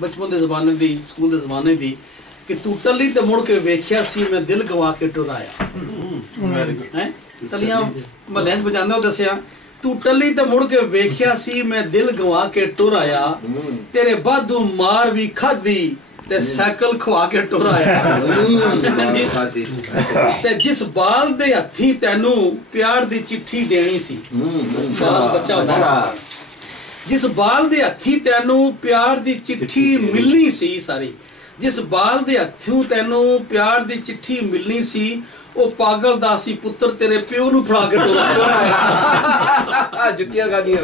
बचपन के जमाने दी स्कूल के जमाने दी कि तू टली ते मुड़ के वेख्या सी मैं दिल गवा के टुराया है तलियां महल्ले च बजांदे हो दसिया तू टली ते मुड़ के वेख्या सी मैं दिल गवा के टुराया तेरे बाधू मार भी खाधी ते साइकिल खवा के टुराया ते जिस बाल दे हत्थी तैनू प्यार दी चिट्ठी देनी सी बच्चा होंदा जिस बाल दे हत्थी तैनू प्यार दी चिट्ठी मिलनी सी सारी जिस बाल दे हत्थों तैनू प्यार दी चिट्ठी मिलनी सी ओ पागल दा सी पुत्र तेरे प्यो नू फड़ा के टुराया जुतियां गादियां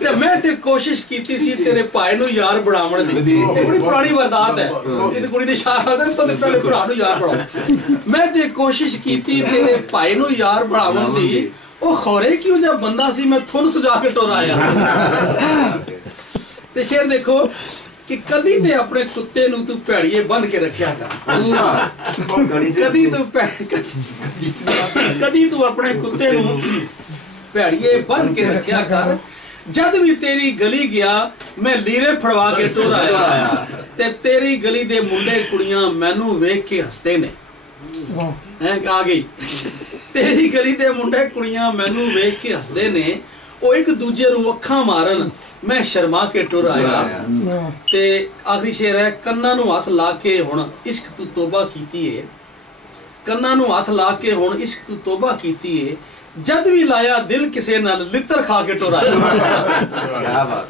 ते मैं ते कोशिश कीती सी तेरे भाई नू यार बनावण दी बड़ी पुरानी वारदात है इस कुड़ी दे शाह दा तो पहले भरा नू यार बनाओ मैं ते कोशिश कीती तेरे भाई नू यार बनावण दी ओ खौरे क्यों जब बंदा सी मैं थुन सजा के टुराया ते शेर देखो कि कदी ते अपने कुत्ते नू तू भैड़िए बंद के रखिया कर कदी तू अपने कुत्ते नू भैड़िए बंद के रखिया कर जद भी तेरी गली गया मैं लीरे फड़वा के टुर आया ते तेरी गली दे मुंडे कुड़ियां मैनू वेख के हसते ने हैं आ गई तेरी गली दे मुंडे कुड़ियां मैनू वेख के हसदे ने ओ एक दूजे नू अखां मारन मैं शर्मा के टुर आया ते आखिरी शेर है कन्ना नू हथ ला के हुण इश्क तू तौबा कीती है कन्ना नू हथ ला के हुण इश्क तू तौबा कीती है जद भी लाया दिल किसे नाल लित्तर खा के टुर आया क्या बात